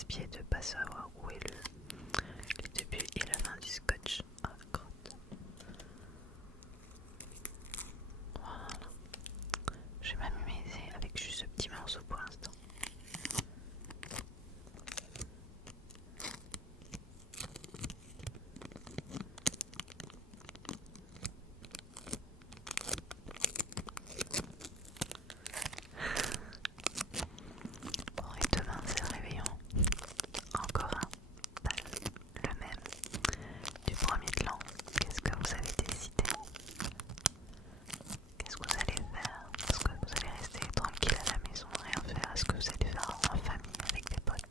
gaspiller de pas savoir où est le début et la fin du scotch. Ah, crotte. Voilà. Je vais m'amuser avec juste ce petit morceau pour l'instant. Bon, et demain c'est le réveillon. Encore un, pas le même, du premier de l'an. Qu'est-ce que vous avez décidé? Qu'est-ce que vous allez faire? Est-ce que vous allez rester tranquille à la maison, rien faire? Est-ce que vous allez faire en famille avec des potes?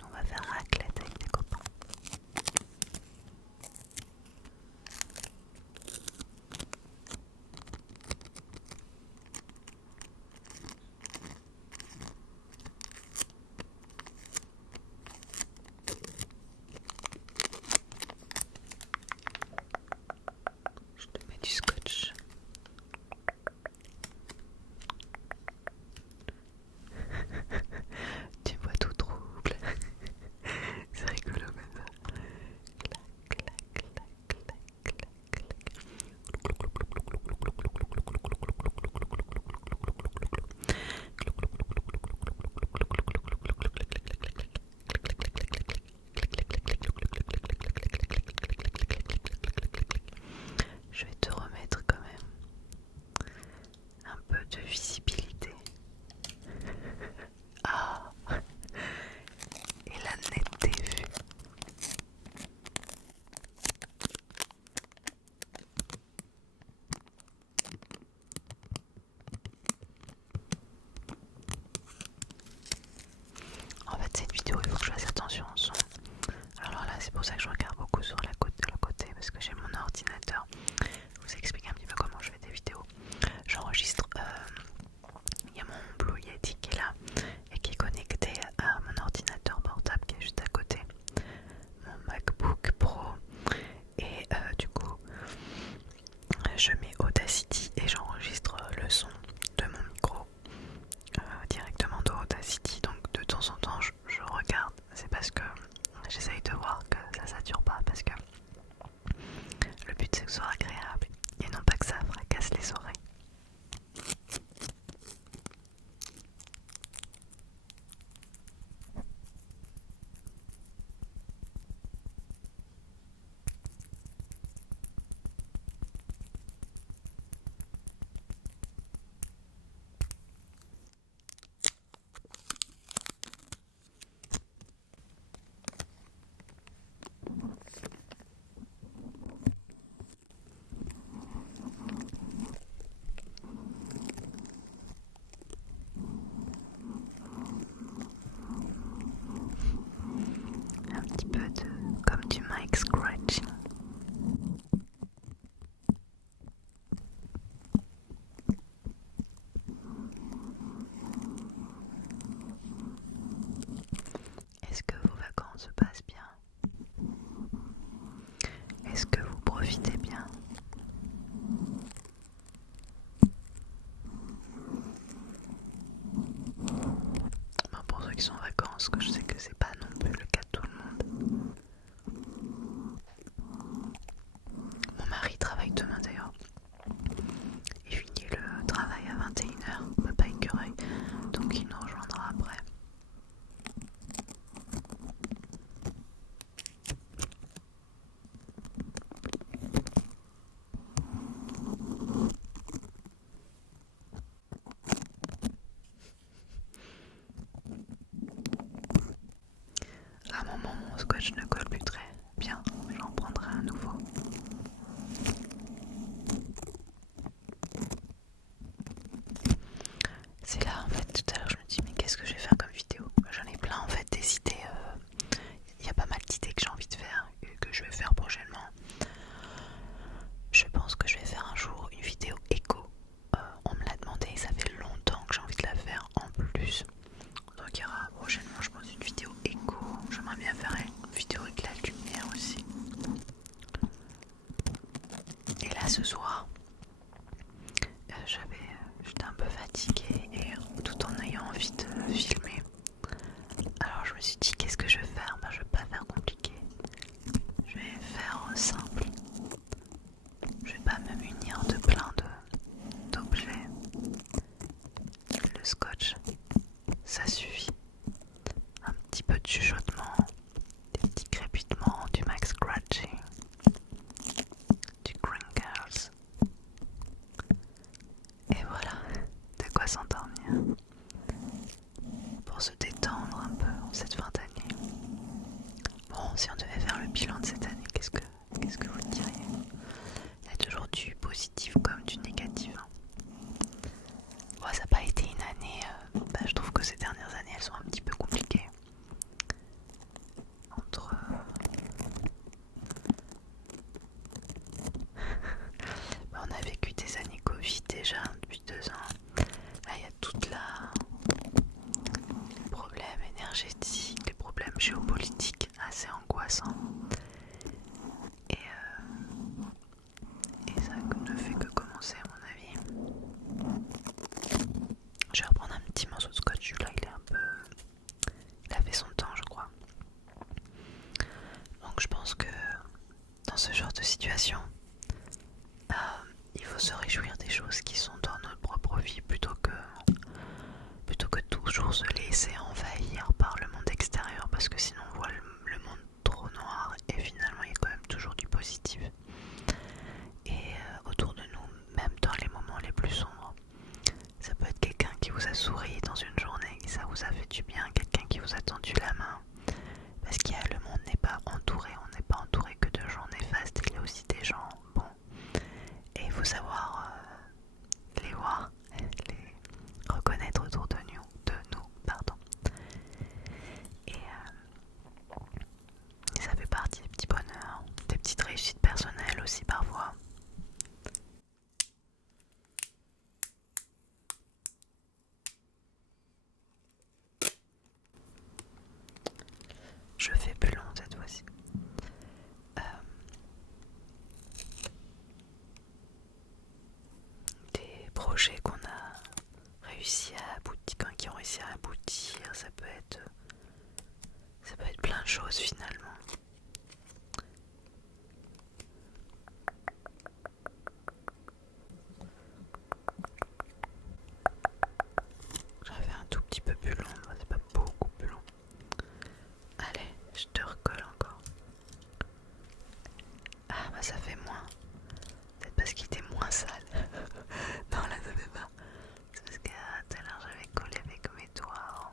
Nous, on va faire raclette avec des copains. Je te mets du scotch. Tu me vois tout trouble. C'est rigolo comme ça. Clac, clac, clac, je vais te remettre quand même un peu de visibilité. Ah, et la netteté vue. En fait, c'est une vidéo, il faut que je fasse attention au son. Alors là, c'est pour ça que je regarde beaucoup sur le côté parce que j'ai mon ordinateur. Je vous explique un petit peu comment je fais des vidéos. J'enregistre, il y a mon Blue Yeti qui est là et qui est connecté à mon ordinateur portable qui est juste à côté, mon MacBook Pro, et du coup je mets Audacity et j'enregistre le son de mon micro directement de Audacity. Donc de temps en temps je regarde, c'est parce que j'essaye de voir que ça sature pas, parce que le but c'est que ce soit agréable et non pas que ça fracasse les oreilles. Un petit peu comme du mic scratching. Est-ce que vos vacances se passent bien? Est-ce que vous profitez bien? Bon, pour ceux qui sont en vacances, que je sais que c'est pas non plus le cas de tout le monde. Mon mari travaille demain d'ailleurs. Il finit le travail à 21h, papa écureuil, donc il nous rejoindra après. À un moment, mon scotch ne colle plus très bien, j'en prendrai un nouveau. C'est là en fait, tout à l'heure je me dis mais qu'est-ce que je vais faire comme vidéo? J'en ai plein en fait des idées, il y a pas mal d'idées que j'ai envie de faire et que je vais faire prochainement. Je pense que je vais faire un jour une vidéo éco. On me l'a demandé et ça fait longtemps que j'ai envie de la faire en plus. Donc il y aura prochainement je pense une vidéo éco. J'aimerais bien faire une vidéo avec la lumière aussi. Et là ce soir, j'étais un peu fatiguée et tout en ayant envie de filmer. Alors scotch là il est un peu... Il a fait son temps je crois. Donc je pense que dans ce genre de situation, il faut se réjouir des choses qui sont dans notre propre vie plutôt que toujours se laisser envahir par le monde extérieur, parce que sinon on voit le monde trop noir et finalement il y a quand même toujours du positif. Et autour de nous, même dans les moments les plus sombres, ça peut être quelqu'un qui vous a souri dans une journée et ça vous a fait du bien, quelqu'un qui vous a tendu la main. Parce que le monde n'est pas entouré, on n'est pas entouré que de gens néfastes, il y a aussi des gens bons. Et il faut savoir les voir, les reconnaître autour de nous, pardon. Et ça fait partie des petits bonheurs, des petites réussites personnelles aussi parfois. Je fais plus long cette fois-ci. Des projets qu'on a réussi à aboutir, qui ont réussi à aboutir, ça peut être plein de choses finalement. J'avais un tout petit peu plus long, c'est pas beaucoup plus long. Allez, je te recolle encore. Ah bah ça fait moins. Peut-être parce qu'il était moins sale. Non là ça fait pas. C'est parce que tout à l'heure j'avais collé avec mes doigts.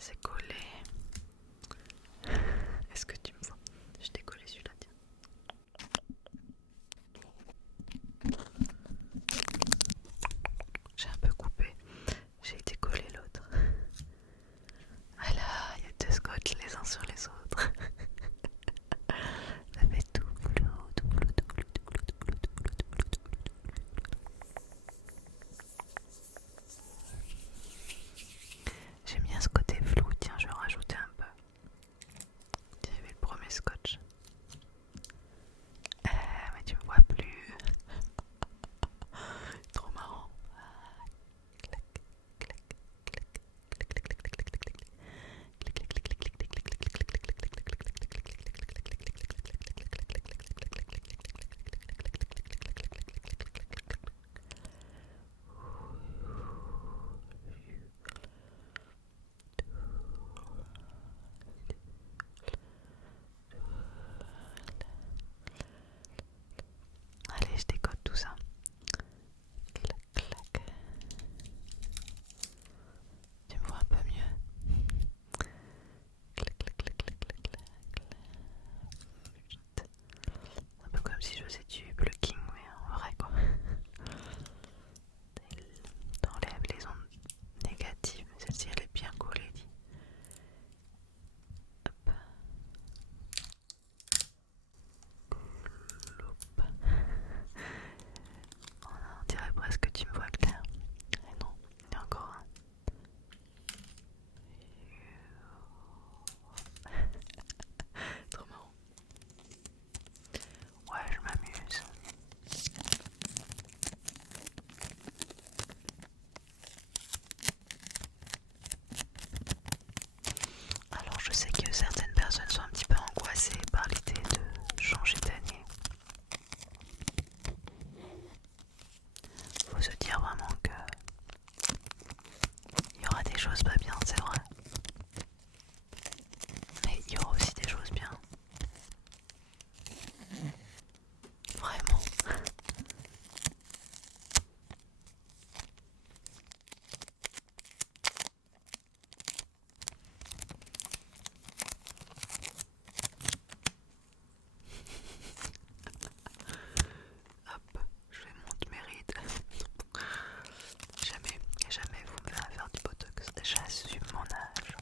c'est collé. Est-ce que tu me vois? Je t'ai collé celui-là, tiens. J'ai un peu coupé. J'ai été collé l'autre. Voilà, il y a deux scotch les uns sur les autres. Ça fait tout flou, tout flou, tout flou, tout flou, tout flou, tout flou, tout flou, tout flou. J'aime bien ce côté flou, tiens, je vais rajouter un peu. Tiens, il y avait le premier scotch. Mais tu me vois plus. Trop marrant. Clac, clac, clac, clac, clac, clac, clac, clac, clac. Allez, je décode tout ça. Clac, clac. Tu me vois un peu mieux. Clac, clac, clac, clac, clac, clac. Un peu comme si je faisais du plucking, mais en vrai quoi. T'enlèves les ondes négatives. Celle-ci elle est bien collée, dis. Hop. Loupe. On dirait presque que tu me vois clair. Et non, il y a encore un. Trop marrant. Ouais, je m'amuse. Alors je sais que certaines personnes sont un petit peu angoissées par l'idée de changer d'année. Faut se dire vraiment que il y aura des choses pas bien, c'est vrai. Mais il y aura aussi des choses bien. Vraiment. Hop, je vais monter mes rides. Jamais vous me verrez faire du botox. J'assume mon âge.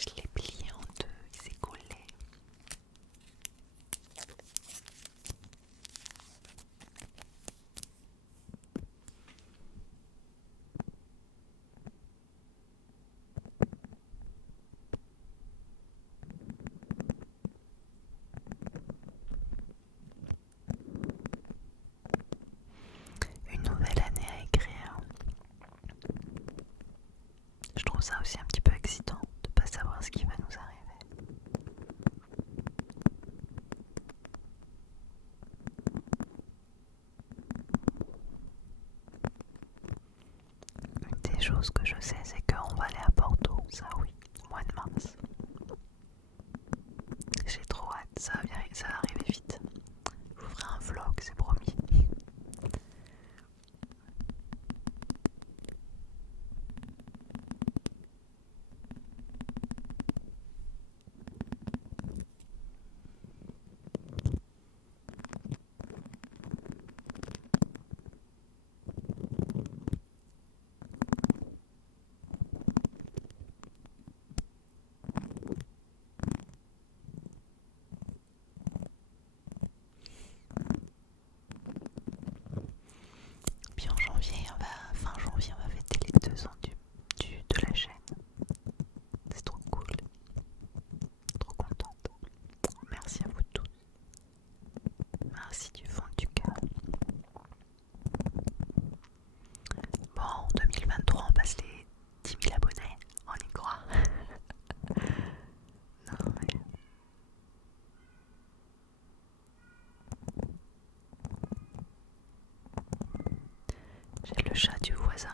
Je l'ai plié en deux, il s'est collé. Une nouvelle année à écrire. Je trouve ça aussi un petit peu excitant de pas savoir ce qui va nous arriver. Une des choses que je sais, c'est qu'on va aller à Porto, ça oui, au mois de mars. J'ai trop hâte, ça va arriver vite. Je vous ferai un vlog, c'est promis. chat du voisin.